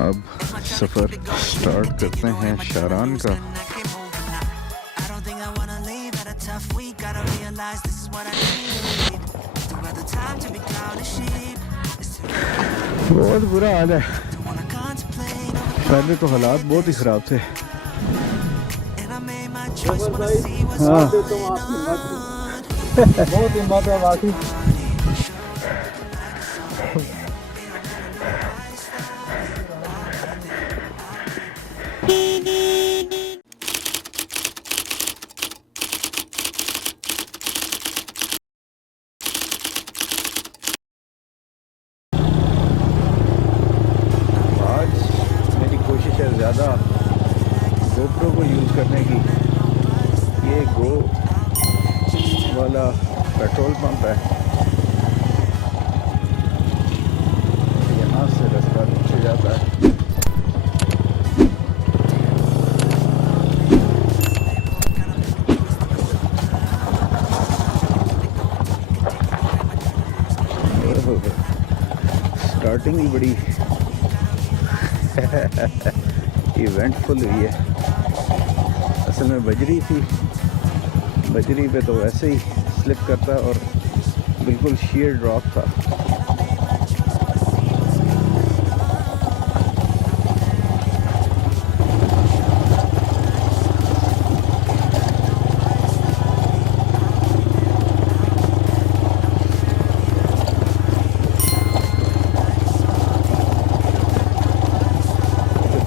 अब सफ़र स्टार्ट करते हैं शारान का। बहुत बुरा हाल है, पहले तो हालात बहुत ही ख़राब थे। हाँ बहुत हिम्मत है बाकी। आज मेरी कोशिश है ज़्यादा गोप्रो को यूज़ करने की। ये गो वाला पेट्रोल पंप है, यहाँ से रास्ता नीचे जाता है। स्टार्टिंग ही बड़ी इवेंटफुल हुई है। असल में बजरी थी, बजरी पे तो वैसे ही स्लिप करता और बिल्कुल शेयर ड्रॉप था।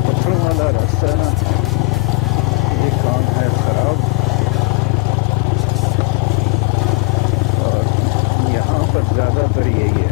पत्थरों वाला रास्ता है ना, ये काम है खराब। पर ज़्यादातर यही है।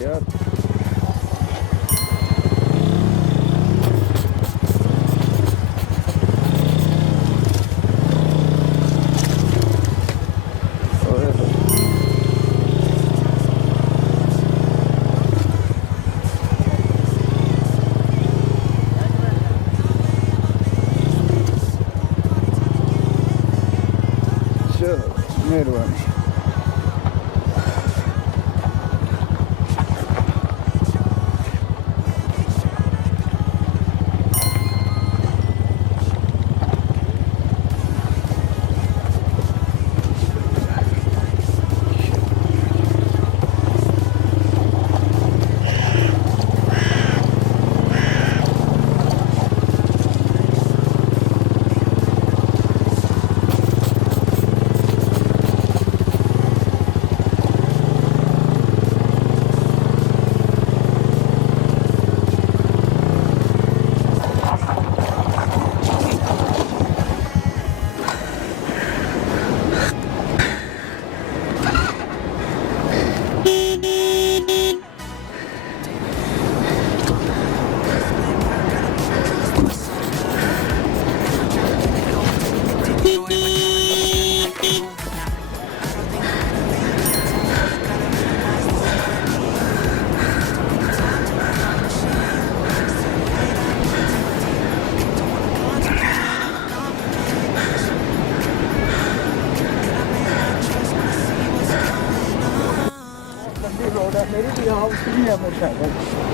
यार चलो मेहरबानी।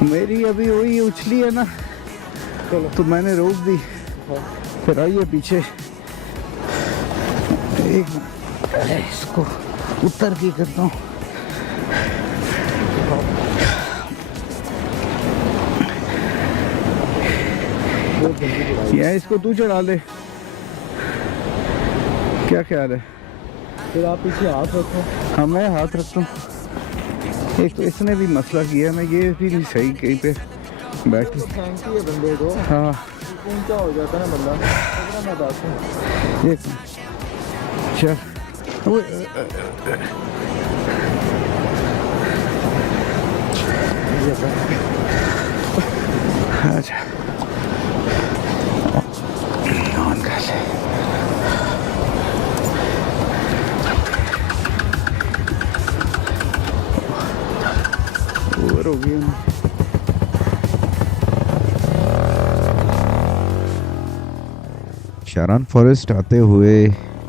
मेरी अभी वही उछली है ना, तो मैंने रोक दी। फिर आइए पीछे, एक इसको उतर की करता हूँ। या इसको तू चढ़ा ले, क्या ख्याल है? फिर आप पीछे हाथ रखो। हाँ मैं हाथ रखता हूँ। एक तो इसने भी मसला किया, मैं ये भी नहीं सही कहीं पे बैठी। थैंक यू बंदे को, हाँ ऊंचा हो जाता है ना बंदा, मैं बात हूँ। ये चल वो अच्छा ऑन कर ले। ओवर हो गई। शारान फॉरेस्ट आते हुए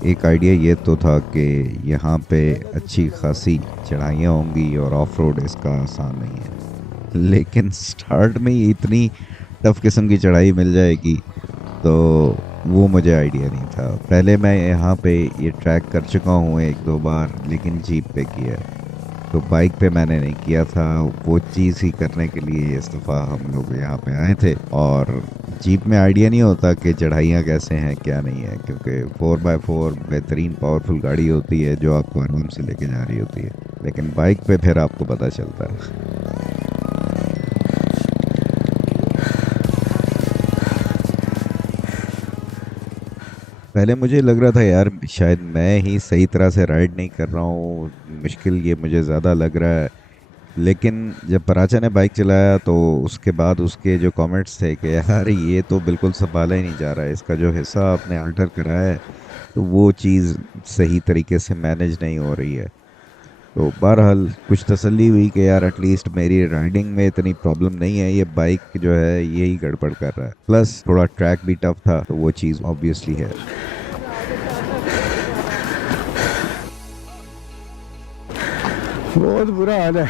एक आइडिया ये तो था कि यहाँ पे अच्छी खासी चढ़ाइयाँ होंगी और ऑफ रोड इसका आसान नहीं है, लेकिन स्टार्ट में ही इतनी टफ किस्म की चढ़ाई मिल जाएगी तो वो मुझे आइडिया नहीं था। पहले मैं यहाँ पे ये ट्रैक कर चुका हूँ 1-2 बार, लेकिन जीप पे किया, तो बाइक पे मैंने नहीं किया था। वो चीज़ ही करने के लिए इस दफ़ा हम लोग यहाँ पे आए थे, और जीप में आइडिया नहीं होता कि चढ़ाइयाँ कैसे हैं क्या नहीं है, क्योंकि 4x4 बेहतरीन पावरफुल गाड़ी होती है जो आपको आराम से लेके जा रही होती है, लेकिन बाइक पे फिर आपको पता चलता है। पहले मुझे लग रहा था यार शायद मैं ही सही तरह से राइड नहीं कर रहा हूँ, मुश्किल ये मुझे ज़्यादा लग रहा है, लेकिन जब पराचा ने बाइक चलाया तो उसके बाद उसके जो कमेंट्स थे कि यार ये तो बिल्कुल संभाला ही नहीं जा रहा है, इसका जो हिस्सा आपने अल्टर कराया है तो वो चीज़ सही तरीके से मैनेज नहीं हो रही है। तो बहरहाल कुछ तसल्ली हुई कि यार एटलीस्ट मेरी राइडिंग में इतनी प्रॉब्लम नहीं है, ये बाइक जो है यही गड़बड़ कर रहा है, प्लस थोड़ा ट्रैक भी टफ था तो वो चीज़ ऑब्वियसली है। बहुत बुरा हाल है।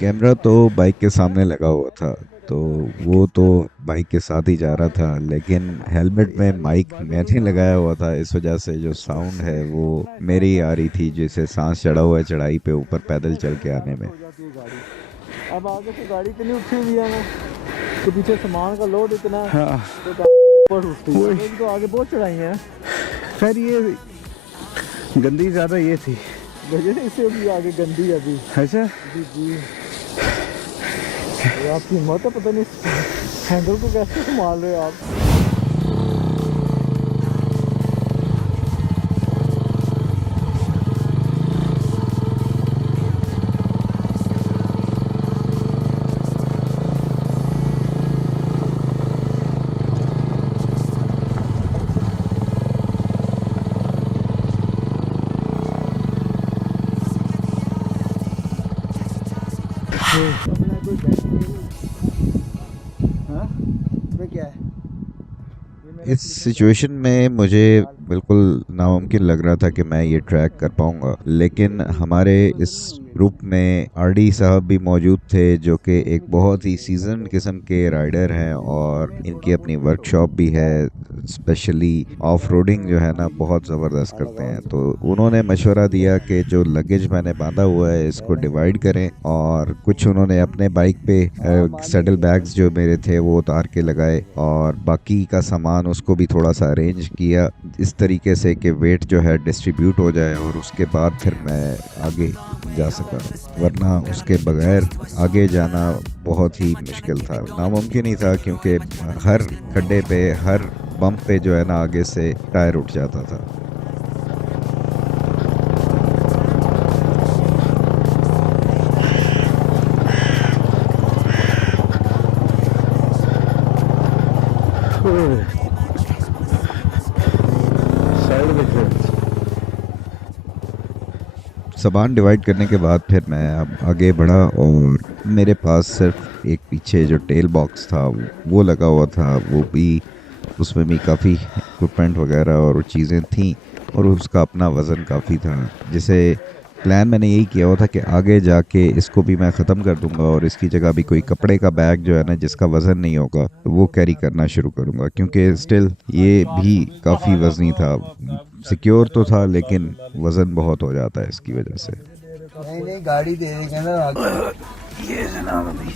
कैमरा तो बाइक के सामने लगा हुआ था तो वो तो बाइक के साथ ही जा रहा था, लेकिन हेलमेट में माइक मैंने लगाया हुआ था, इस वजह से जो साउंड है वो मेरी आ रही थी, जैसे सांस चढ़ा हुआ है चढ़ाई पे ऊपर पैदल चल के आने में। अब आगे से गाड़ी इतनी उठी हुई है ना, तो पीछे सामान का लोड इतना है, हाँ तो गाड़ी ऊपर उठती है, तो आगे बहुत चढ़ाई है। खैर ये गंदी ज़्यादा ये थी, वजह इससे भी आगे गंदी है अभी। ऐसा जी जी, आपकी हिम्मत है, पता नहीं हैंडल को कैसे संभाल रहे हो आप। क्या है इस सिचुएशन में मुझे बिल्कुल नामुमकिन लग रहा था कि मैं ये ट्रैक कर पाऊंगा, लेकिन हमारे इस ग्रुप में आरडी साहब भी मौजूद थे जो कि एक बहुत ही सीजन किस्म के राइडर हैं और इनकी अपनी वर्कशॉप भी है, स्पेशली ऑफ रोडिंग जो है ना बहुत ज़बरदस्त करते हैं। तो उन्होंने मशवरा दिया कि जो लगेज मैंने बांधा हुआ है इसको डिवाइड करें, और कुछ उन्होंने अपने बाइक पे सैडल बैग्स जो मेरे थे वो उतार के लगाए, और बाकी का सामान उसको भी थोड़ा सा अरेंज किया इस तरीके से कि वेट जो है डिस्ट्रीब्यूट हो जाए, और उसके बाद फिर मैं आगे जा सका, वरना उसके बगैर आगे जाना बहुत ही मुश्किल था, नामुमकिन ही था, क्योंकि हर खड्डे पे हर बम्प पे जो है ना आगे से टायर उठ जाता था। सामान डिवाइड करने के बाद फिर मैं अब आगे बढ़ा, और मेरे पास सिर्फ एक पीछे जो टेल बॉक्स था वो लगा हुआ था, वो भी उसमें भी काफ़ी इक्विपमेंट वगैरह और चीज़ें थीं, और उसका अपना वज़न काफ़ी था, जिसे प्लान मैंने यही किया हुआ था कि आगे जाके इसको भी मैं ख़त्म कर दूंगा और इसकी जगह भी कोई कपड़े का बैग जो है ना जिसका वज़न नहीं होगा तो वो कैरी करना शुरू करूंगा, क्योंकि स्टिल ये भी काफ़ी वज़नी था। सिक्योर तो था लेकिन वज़न बहुत हो जाता है इसकी वजह से। नहीं गाड़ी दे देंगे ना। ये जनाब अभी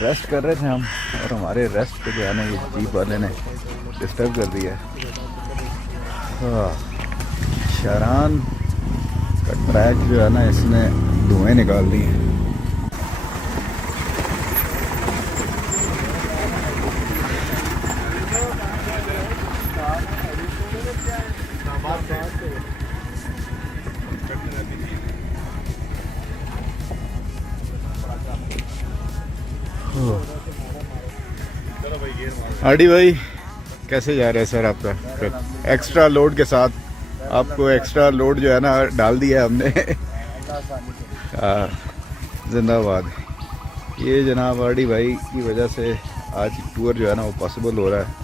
रेस्ट कर रहे थे हम, और हमारे रेस्ट पे जो है ना ये जीप वाले ने डिस्टर्ब कर दिया। शारान का ट्रैक जो है ना, इसने धुएं निकाल दिए। आरडी भाई कैसे जा रहे हैं सर आपका ट्रिप? एक्स्ट्रा लोड के साथ आपको एक्स्ट्रा लोड जो है ना डाल दिया हमने। जिंदाबाद। ये जनाब आरडी भाई की वजह से आज टूर जो है ना वो पॉसिबल हो रहा है,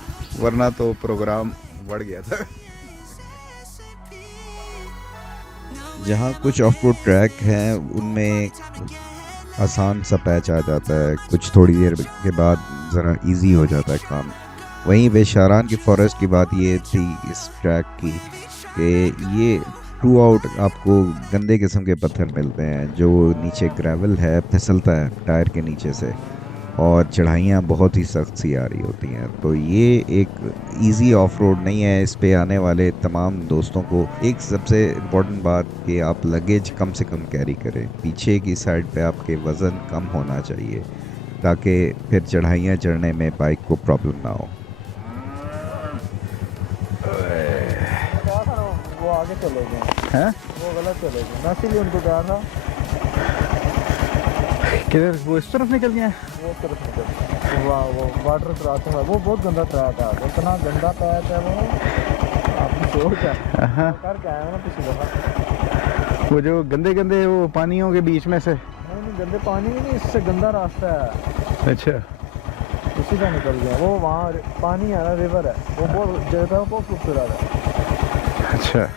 वरना तो प्रोग्राम बढ़ गया था। जहाँ कुछ ऑफ रोड ट्रैक हैं उनमें आसान सा पैच आ जाता है, कुछ थोड़ी देर के बाद ज़रा इजी हो जाता है काम। वहीं पे शारान की फॉरेस्ट की बात ये थी इस ट्रैक की कि ये थ्रू आउट आपको गंदे किस्म के पत्थर मिलते हैं, जो नीचे ग्रेवल है फिसलता है टायर के नीचे से, और चढ़ाइयाँ बहुत ही सख्त सी आ रही होती हैं। तो ये एक इजी ऑफ रोड नहीं है। इस पे आने वाले तमाम दोस्तों को एक सबसे इम्पोर्टेंट बात कि आप लगेज कम से कम कैरी करें। पीछे की साइड पे आपके वज़न कम होना चाहिए ताकि फिर चढ़ाइयाँ चढ़ने में बाइक को प्रॉब्लम ना हो। वो आगे चले गए हैं? वो गलत चले गए, मैं इसीलिए उनको कहा था किधर? वो इस तरफ निकल गया। वो तरफ निकल। वो वाटर ट्रैक है, वो बहुत गंदा ट्रैक है, इतना गंदा ट्रैक है वो। आपने सोच है करके आया ना पिछली दफा, वो जो गंदे गंदे वो पानियों के बीच में से। नहीं गंदे पानी में नहीं, इससे गंदा रास्ता है। अच्छा, उसी का निकल गया वो। वहाँ पानी है ना, रिवर है वो, बहुत जगह बहुत खूबसूरत है। अच्छा।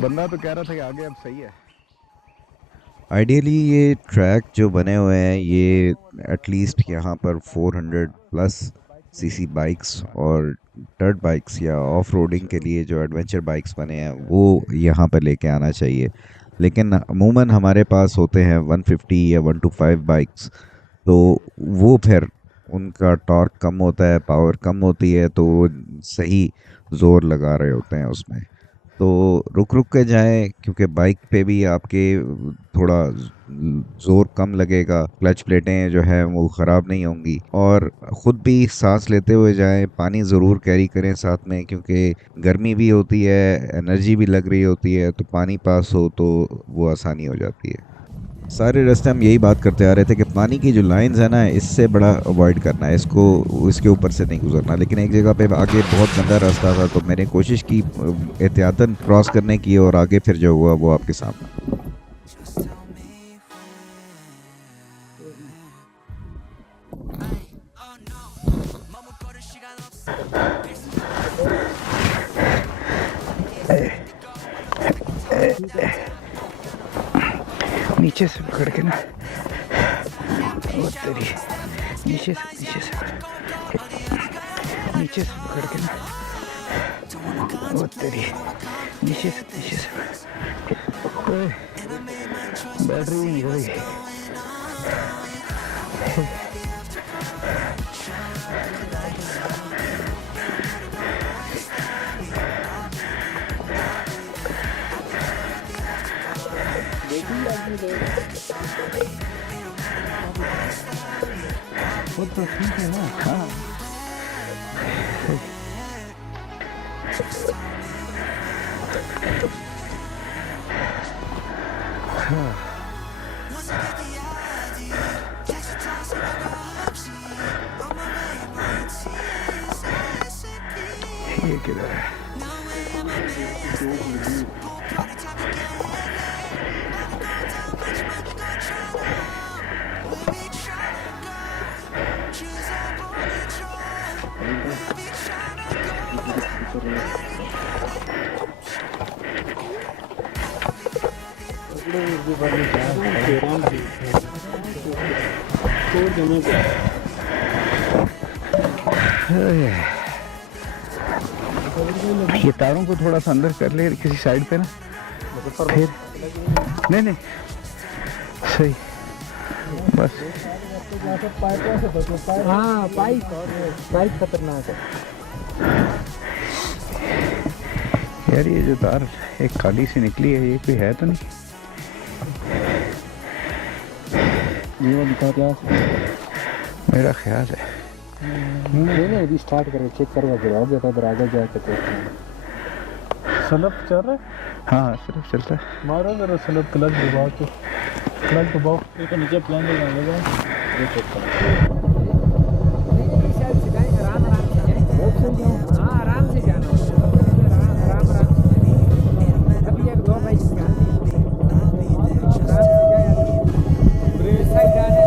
बंदा तो कह रहा था कि आगे अब सही है। आइडियली ये ट्रैक जो बने हुए हैं ये एटलीस्ट यहाँ पर 400 प्लस सीसी बाइक्स और डर्ट बाइक्स या ऑफ रोडिंग के लिए जो एडवेंचर बाइक्स बने हैं वो यहाँ पर लेके आना चाहिए। लेकिन अमूमन हमारे पास होते हैं 150 या 125 बाइक्स, तो वो फिर उनका टॉर्क कम होता है, पावर कम होती है, तो वो सही ज़ोर लगा रहे होते हैं उसमें। तो रुक रुक के जाएं, क्योंकि बाइक पे भी आपके थोड़ा ज़ोर कम लगेगा, क्लच प्लेटें जो है वो ख़राब नहीं होंगी, और ख़ुद भी सांस लेते हुए जाएं। पानी ज़रूर कैरी करें साथ में, क्योंकि गर्मी भी होती है, एनर्जी भी लग रही होती है, तो पानी पास हो तो वो आसानी हो जाती है। सारे रास्ते हम यही बात करते आ रहे थे कि पानी की जो लाइंस है ना, इससे बड़ा अवॉइड करना है इसको, इसके ऊपर से नहीं गुजरना। लेकिन एक जगह पे आगे बहुत गंदा रास्ता था, तो मैंने कोशिश की एहतियातन क्रॉस करने की, और आगे फिर जो हुआ वो आपके सामने। नीचे से पकड़ के ना, वो तेरी नीचे से पकड़ के ना, वो तेरी नीचे से बैटरी निकल गई। वो तो ठीक है ना। हाँ, ये किधर है? ये तारों को थोड़ा सा अंदर कर ले किसी साइड पे ना, फिर नहीं सही बस। हाँ, पाइप खतरनाक है। यार ये जो तार एक खाली सी निकली है, ये कोई है तो नहीं? ये वाली तार यहाँ मेरा ख्याल है। नहीं अभी स्टार्ट करो, चेक करवा के आओगे तो उधर आगे जाके देखते हैं। स्लप चल रहा है? हाँ सिर्फ चलता है। मारो जरा स्लप, क्लच दबाओ तो, क्लच दबाओ तो नीचे प्लान लगाएगा। ये चेक करो। हाँ आराम से जाना, आराम से अभी एक दो भाई साइड जाने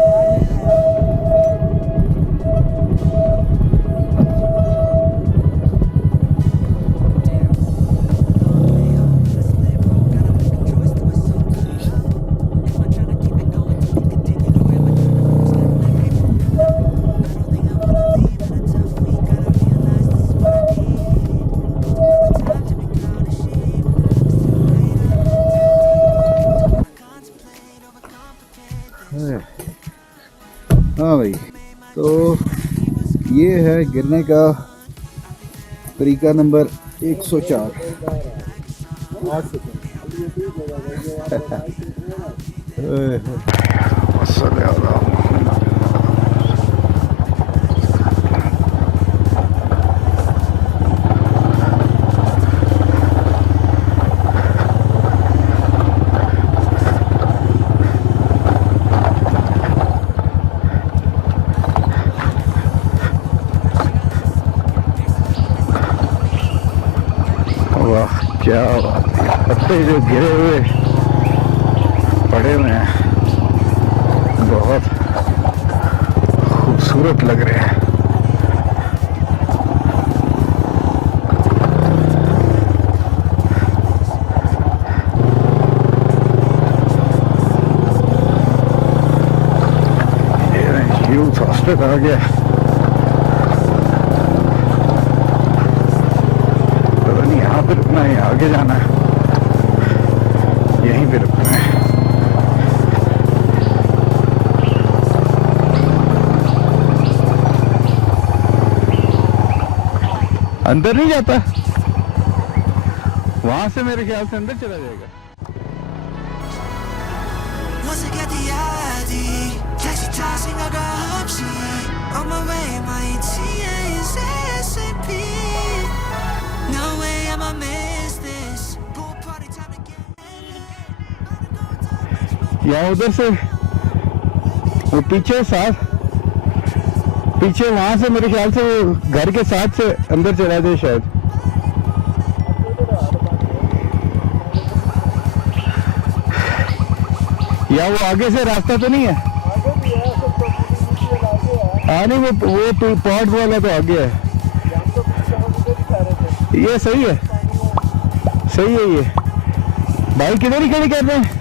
हाँ भाई, तो ये है गिरने का तरीका नंबर 104। वाह क्या बात है, पत्ते जो गिरे हुए पड़े हुए हैं बहुत खूबसूरत लग रहे हैं। यूथ हॉस्टल आ गया। यहाँ पे रुकना है, आगे जाना है, यहीं पे रुकना है। अंदर नहीं जाता, वहां से मेरे ख्याल से अंदर चला जाएगा। या उधर से वो पीछे साथ, पीछे वहां से मेरे ख्याल से वो घर के साथ से अंदर चला जाए शायद। या वो आगे से रास्ता तो नहीं है? हाँ नहीं, वो पॉट वाला तो आगे है। ये सही है, सही है। ये बाइक किधर ही खड़ी कर रहे हैं?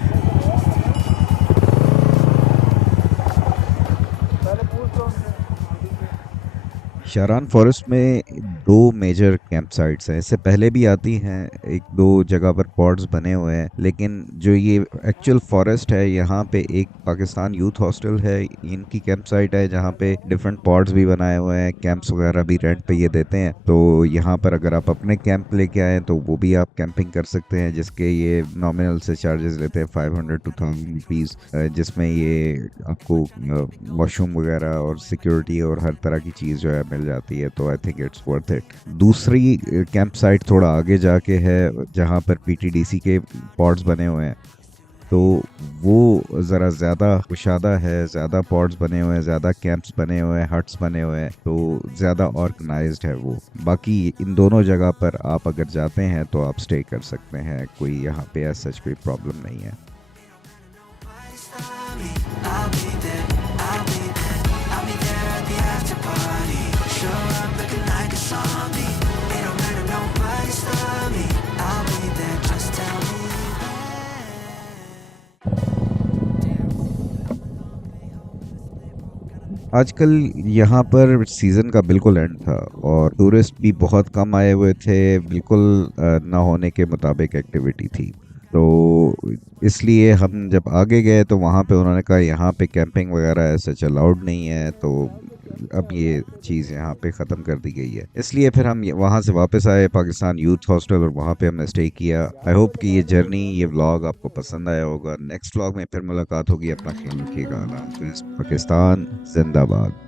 शारान फॉरेस्ट में दो मेजर कैंप साइट्स हैं। इससे पहले भी आती हैं, एक दो जगह पर पॉड्स बने हुए हैं, लेकिन जो ये एक्चुअल फॉरेस्ट है, यहाँ पे एक पाकिस्तान यूथ हॉस्टल है, इनकी कैंप साइट है जहाँ पे डिफरेंट पॉड्स भी बनाए हुए हैं, कैंप्स वगैरह भी रेंट पे ये देते हैं। तो यहाँ पर अगर आप अपने कैंप लेके आएँ तो वो भी आप कैंपिंग कर सकते हैं, जिसके ये नॉमिनल से चार्जेस लेते हैं 500 to 1000 रुपीज़, जिसमें ये आपको वॉशरूम वगैरह और सिक्योरिटी और हर तरह की चीज़ जो है मिल जाती है। तो I think it's worth it. दूसरी कैंप साइट थोड़ा आगे जाके है जहाँ पर पीटीडीसी के पॉड्स बने हुए हैं, तो वो ज़रा ज़्यादा कुशादा है, ज़्यादा पॉड्स बने हुए हैं, ज़्यादा कैंप्स बने हुए हैं, हट्स बने हुए हैं, तो ज़्यादा ऑर्गेनाइज्ड है वो। बाकी इन दोनों जगह पर आप अगर जाते हैं तो आप स्टे कर सकते हैं, कोई यहाँ पे ऐसा कोई प्रॉब्लम नहीं है। आजकल यहाँ पर सीज़न का बिल्कुल एंड था और टूरिस्ट भी बहुत कम आए हुए थे, बिल्कुल ना होने के मुताबिक एक्टिविटी थी। तो इसलिए हम जब आगे गए तो वहाँ पे उन्होंने कहा यहाँ पे कैंपिंग वगैरह ऐसे अलाउड नहीं है, तो अब ये चीज़ यहाँ पे ख़त्म कर दी गई है। इसलिए फिर हम वहाँ से वापस आए पाकिस्तान यूथ हॉस्टल और वहाँ पे हमने स्टे किया। आई होप कि ये जर्नी, ये व्लॉग आपको पसंद आया होगा। नेक्स्ट व्लॉग में फिर मुलाकात होगी। अपना ख्याल रखिएगा। अल्लाह हाफ़िज़। पाकिस्तान जिंदाबाद।